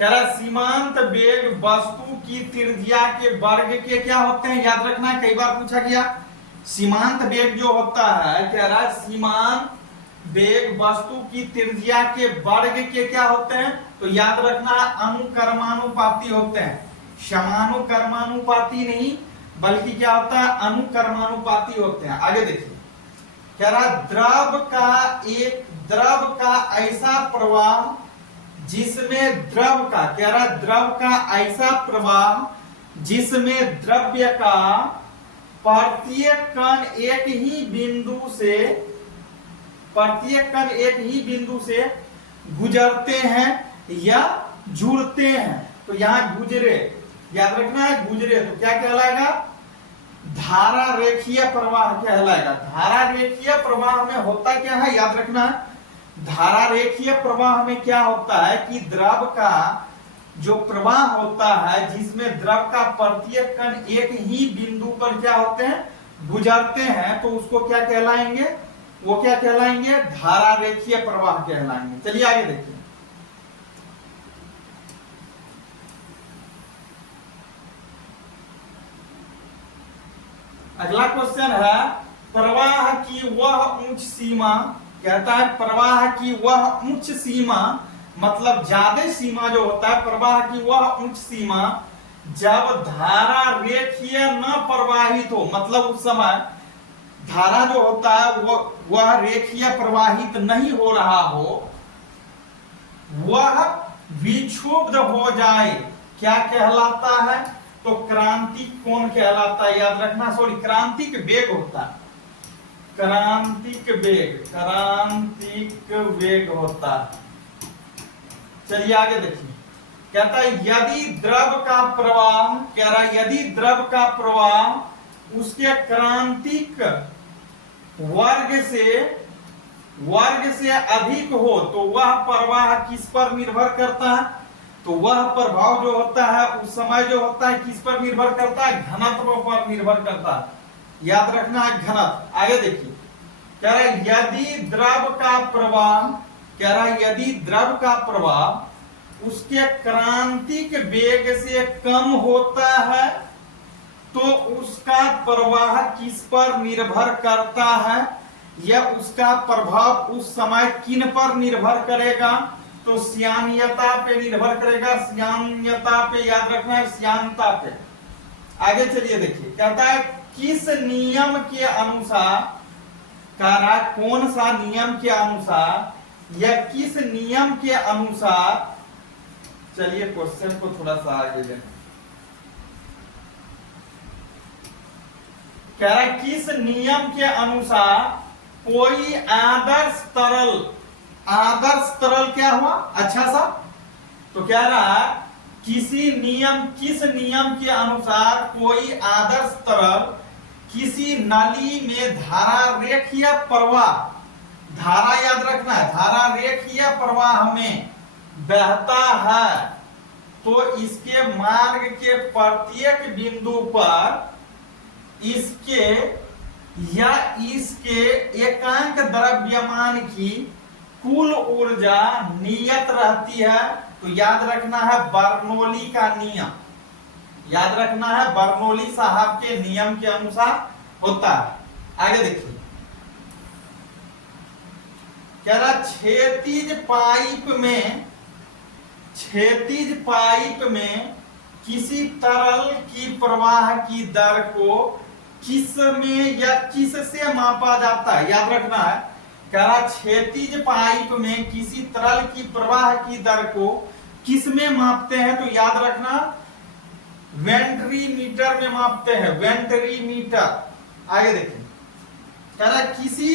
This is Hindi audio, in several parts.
कह रहा सीमांत वेग वस्तु की त्रिज्या के वर्ग के क्या होते हैं, याद रखना है, कई बार पूछा गया। सीमांत वेग जो होता है, कह रहा सीमांत वेग वस्तु की त्रिज्या के वर्ग के क्या होते हैं, तो याद रखना है अनुकर्मानुपाती होते हैं, समानुकर्मानुपाती नहीं बल्कि क्या होता है अनुकर्मानुपाती होते हैं। आगे देखिए, कह रहा द्रव का ऐसा प्रवाह जिसमें द्रव का, कह रहा द्रव का ऐसा प्रवाह जिसमें द्रव्य का प्रत्येक कण एक ही बिंदु से गुजरते हैं या जुड़ते हैं। तो यहां गुजरे, याद रखना है गुजरे, तो क्या कहलाएगा, धारा रेखीय प्रवाह कहलाएगा। धारा रेखीय प्रवाह में होता क्या है, याद रखना है, धारा रेखीय प्रवाह में क्या होता है कि द्रव का जो प्रवाह होता है जिसमें द्रव का प्रत्येक कण एक ही बिंदु पर क्या होते हैं, गुजरते हैं, तो उसको क्या कहलाएंगे, वो क्या कहलाएंगे, धारा रेखीय प्रवाह कहलाएंगे। चलिए आगे देखिए, अगला क्वेश्चन है प्रवाह की वह उच्च सीमा, कहता है प्रवाह की वह उच्च सीमा, मतलब ज्यादा सीमा जो होता है, प्रवाह की वह उच्च सीमा जब धारा रेखीय न प्रवाहित हो, मतलब उस समय धारा जो होता है वह रेखीय प्रवाहित नहीं हो रहा हो, वह विक्षुब्ध हो जाए, क्या कहलाता है, तो क्रांतिक कोण कहलाता है। याद रखना, सॉरी क्रांतिक वेग होता है, क्रांतिक वेग होता है। चलिए आगे देखिए, कहता है यदि द्रव का प्रवाह, कह रहा है यदि द्रव का प्रवाह उसके क्रांतिक वर्ग से अधिक हो तो वह प्रवाह किस पर निर्भर करता है, तो वह प्रभाव जो होता है उस समय जो होता है किस पर निर्भर करता है, घनत्व पर निर्भर करता है। याद रखना है घनत्व। आगे देखिए, कह रहा है यदि द्रव का प्रवाह, कह रहा है यदि द्रव का प्रवाह उसके क्रांतिक वेग से कम होता है तो उसका प्रवाह किस पर निर्भर करता है, या उसका प्रभाव उस समय किन पर निर्भर करेगा, तो श्यानता पे निर्भर करेगा, श्यानता पे, याद रखना है श्यानता पे। आगे चलिए देखिए, कहता है किस नियम के अनुसार, कह रहा कौन सा नियम के अनुसार या किस नियम के अनुसार, चलिए क्वेश्चन को थोड़ा सा आगे लें, कह रहा है किस नियम के अनुसार कोई आदर्श तरल क्या हुआ, अच्छा सा, तो कह रहा है किस नियम के अनुसार कोई आदर्श तरल किसी नली में धारा रेखीय प्रवाह, धारा याद रखना है, धारा रेखीय प्रवाह में बहता है तो इसके मार्ग के प्रत्येक बिंदु पर इसके या इसके एकांक द्रव्यमान की कुल ऊर्जा नियत रहती है। तो याद रखना है बर्नौली का नियम, याद रखना है बर्नौली साहब के नियम के अनुसार होता है। आगे देखिए, कह रहा क्षैतिज पाइप में किसी तरल की प्रवाह की दर को किस में या किस से मापा जाता है, याद रखना है, कह रहा क्षैतिज पाइप में किसी तरल की प्रवाह की दर को किस में मापते हैं, तो याद रखना वेंट्रीमीटर में मापते हैं, वेंट्रीमीटर। आगे देखें, कह रहा किसी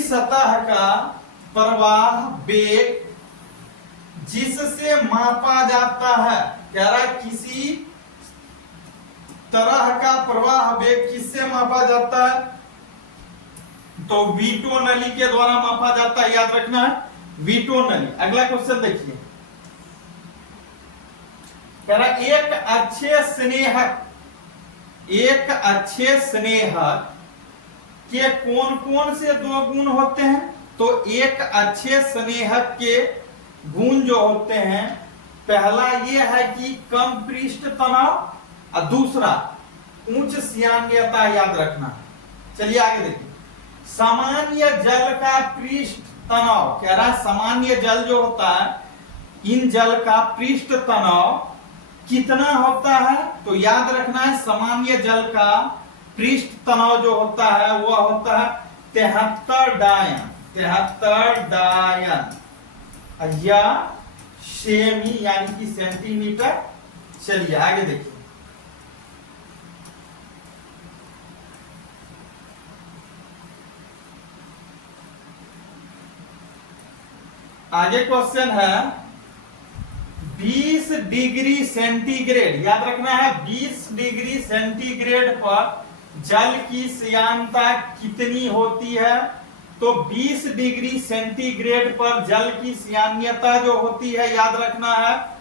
सतह का प्रवाह वेग जिससे मापा जाता है, कह रहा है किसी तरह का प्रवाह वेग किससे मापा जाता है, तो वीटो नली के द्वारा मापा जाता है, याद रखना है वीटो नली। अगला क्वेश्चन देखिए, कह रहा एक अच्छे स्नेहक के कौन कौन से दो गुण होते हैं, तो एक अच्छे स्नेहक के गुण जो होते हैं, पहला ये है कि कम पृष्ठ तनाव और दूसरा उच्च सियान्यता, याद रखना। चलिए आगे देखिए। सामान्य जल का पृष्ठ तनाव, कह रहा है सामान्य जल जो होता है, इन जल का पृष्ठ तनाव कितना होता है? तो याद रखना है सामान्य जल का पृष्ठ तनाव जो होता है वह होता है 73 डायन, 73 डायन या सेमी यानी कि सेंटीमीटर। चलिए आगे देखिए। आगे क्वेश्चन है 20 डिग्री सेंटीग्रेड, याद रखना है 20 डिग्री सेंटीग्रेड पर जल की श्यानता कितनी होती है? तो 20 डिग्री सेंटीग्रेड पर जल की श्यानता जो होती है, याद रखना है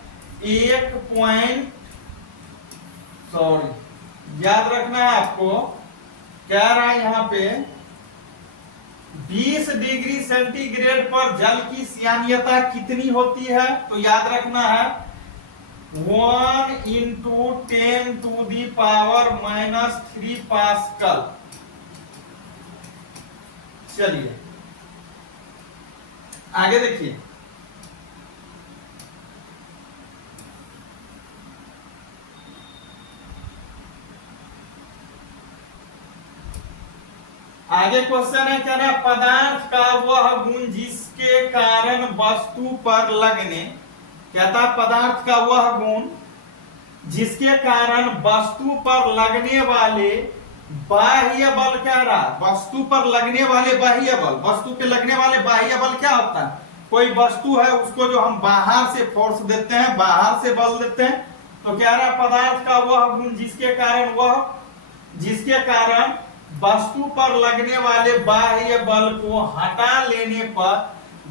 याद रखना है आपको, कह रहा है यहां पे 20 डिग्री सेंटीग्रेड पर जल की श्यानता कितनी होती है? तो याद रखना है 1 × 10⁻³ पास्कल। चलिए आगे देखिए। आगे क्वेश्चन है, कह रहा पदार्थ का वह गुण जिसके कारण वस्तु पर लगने, कहता पदार्थ का वह गुण जिसके कारण वस्तु पर लगने वाले बाह्य बल, कह रहा वस्तु पर लगने वाले बाह्य बल, वस्तु पे लगने वाले बाह्य बल क्या होता है? कोई वस्तु है उसको जो हम बाहर से फोर्स देते हैं, बाहर से बल देते हैं, तो कह रहा पदार्थ का वह गुण जिसके कारण वस्तु पर लगने वाले बाह्य बल को हटा लेने पर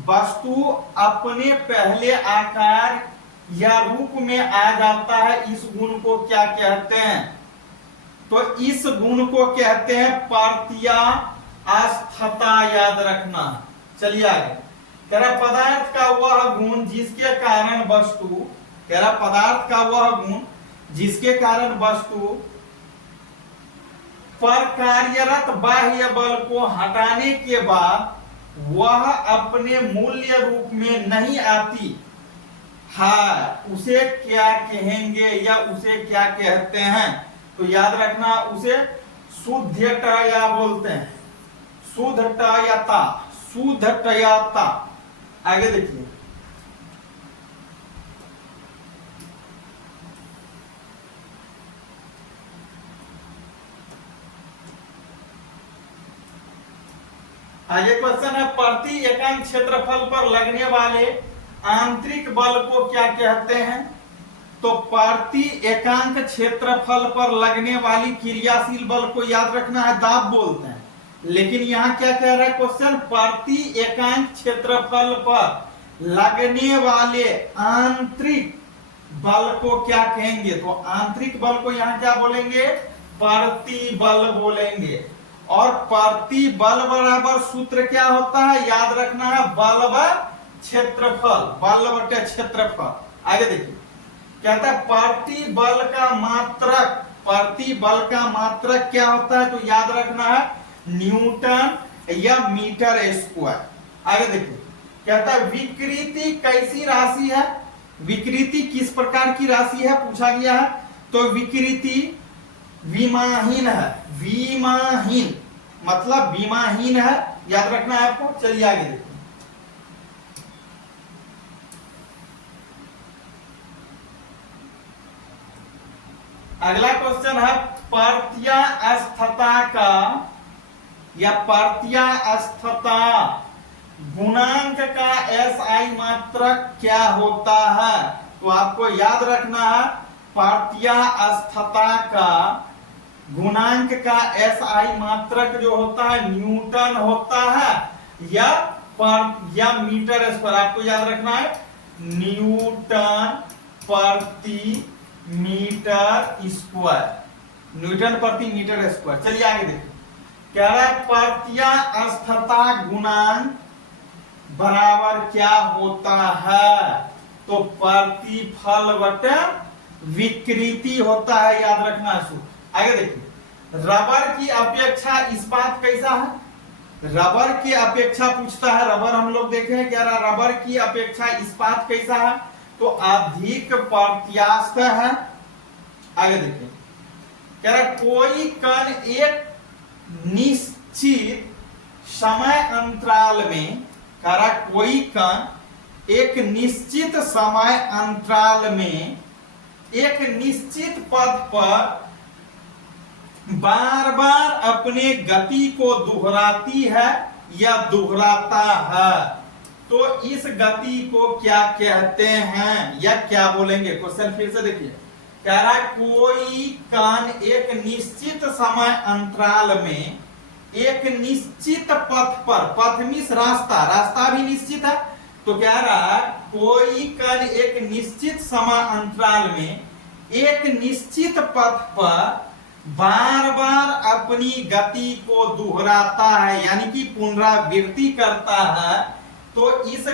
वस्तु अपने पहले आकार या रूप में आ जाता है, इस गुण को क्या कहते हैं? तो इस गुण को कहते हैं प्रत्यास्थता, याद रखना। चलिए आगे। कह रहा पदार्थ का वह गुण जिसके कारण वस्तु, कह रहा पदार्थ का वह गुण जिसके कारण वस्तु पर कार्यरत बाह्य बल को हटाने के बाद वह अपने मूल्य रूप में नहीं आती है, उसे क्या कहेंगे या उसे क्या कहते हैं? तो याद रखना उसे शुद्धतया बोलते हैं, शुद्धतयता, शुद्धतयता। आगे देखिए। आगे क्वेश्चन है प्रति एकांक क्षेत्रफल पर लगने वाले आंतरिक बल को क्या कहते हैं? तो प्रति एकांक क्षेत्रफल पर लगने वाली क्रियाशील बल को याद रखना है दाब बोलते हैं, लेकिन यहां क्या कह रहा है क्वेश्चन? प्रति एकांक क्षेत्रफल पर लगने वाले आंतरिक बल को क्या कहेंगे? तो आंतरिक बल को यहां क्या बोलेंगे? प्रतिबल बोलेंगे। और प्रतिबल बराबर सूत्र क्या होता है? याद रखना है बल क्षेत्रफल, बल बटे क्षेत्रफल। आगे देखिए। कहता है प्रतिबल का मात्रक, प्रतिबल का मात्रक क्या होता है? तो याद रखना है न्यूटन या मीटर स्क्वायर। आगे देखिए। कहता है विकृति कैसी राशि है? विकृति किस प्रकार की राशि है पूछा गया है। तो विकृति विमाहीन है, विमाहीन मतलब विमाहीन है, याद रखना है आपको। चलिए आगे देखिए। अगला क्वेश्चन है प्रत्यास्थता का या प्रत्यास्थता गुणांक का एसआई मात्रक क्या होता है? तो आपको याद रखना है प्रत्यास्थता का गुणांक का एसआई मात्रक जो होता है न्यूटन होता है या मीटर स्क्वायर। आपको याद रखना है न्यूटन प्रति मीटर स्क्वायर, न्यूटन प्रति मीटर स्क्वायर। चलिए आगे देखिए। कह रहा है प्रत्यास्थता गुणांक बराबर क्या होता है? तो प्रतिफल बटा विकृति होता है, याद रखना है। आगे देखिए, रबर की अपेक्षा इस्पात कैसा है? रबर की अपेक्षा पूछता है, रबर हम लोग देखे हैं, क्या रबर की अपेक्षा इस्पात कैसा है? तो अधिक प्रत्यास्थ है। आगे देखिए, कह रहा कोई कण एक निश्चित समय अंतराल में, कह रहा कोई कण एक निश्चित समय अंतराल में एक निश्चित पथ पर बार बार अपने गति को दोहराती है या दोहराता है, तो इस गति को क्या कहते हैं या क्या बोलेंगे? क्वेश्चन फिर से देखिए, कह रहा है कोई कण एक निश्चित समय अंतराल में एक निश्चित पथ पर, पथ मीन्स रास्ता, रास्ता भी निश्चित है, तो कह रहा है कोई कण एक निश्चित समय अंतराल में एक निश्चित पथ पर बार बार अपनी गति को दोहराता है, यानी कि पुनरावृत्ति करता है, तो इस